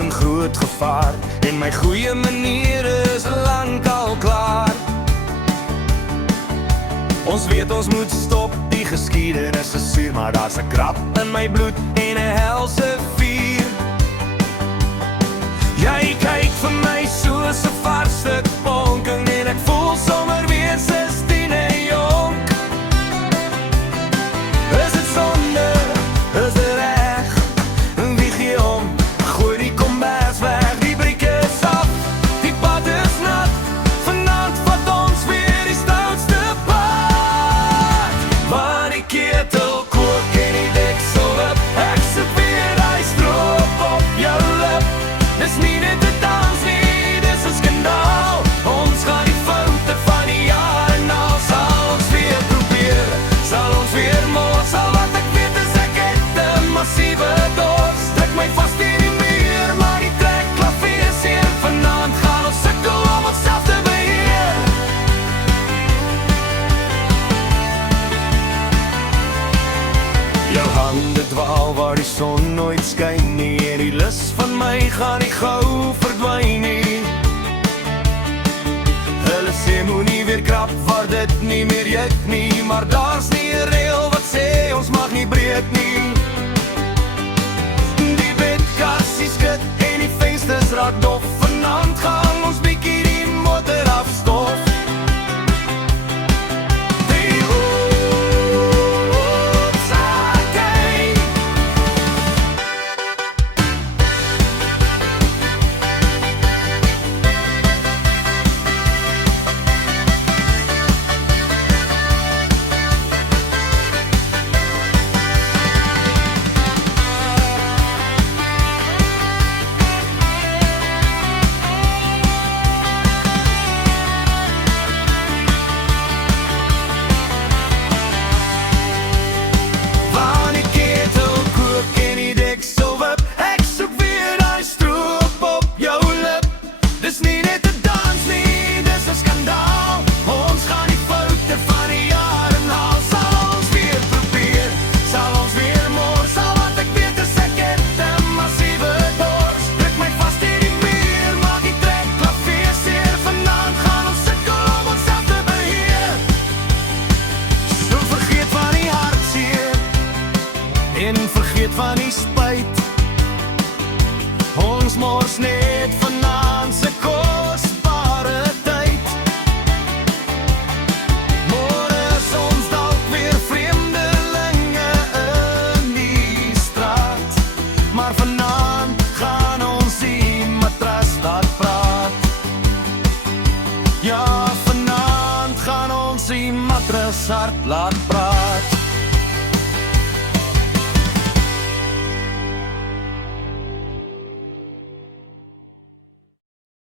in groot gevaar en my goeie maniere is lankal klaar. Ons weet ons moet stop, die geskiedenis is suur, maar daar's 'n krap in my bloed en 'n helse vuur. Jy kyk vir my soos 'n vars stuk ponking en ek voel sommer weer 16 en jonk. Is dit sonde? Is dit reg? Wie gee om? Gooi die kombers weg, die briek is af, die pad is nat. Vanaand vat ons weer die stoutste pad. Maar die ketel kook en die deksel wip, ek serveer die stroop op jou lip. Dis nie net 'n dans nie, dis 'n skandaal. Ons gaan die foute van die jaar na, sal ons weer probeer, sal ons weer mors, al wat ek weet is ek het 'n massiewe dors. Trek my vas teen die muur, maar die trek klavier seer. Vanaand gaan ons sukkel om onsself te beheer. Jou hande dwaal waar die son nooit skyn nie, en die lus van my gaan nie gou verdwyn nie. Hulle sê moenie weer krap waar dit nie meer juk nie, maar daar's nie 'n reël wat sê ons mag nie breek nie. Die bedkassie skud en die vensters raak dof. Vanaand gaan ons bietjie die motor afstof. En vergeet van die spyt, ons mors net vanaand se kosbare tyd. Môre is ons dalk weer vreemdelinge in die straat, maar vanaand gaan ons die matras laat praat. Ja, vanaand gaan ons die matras hard laat praat.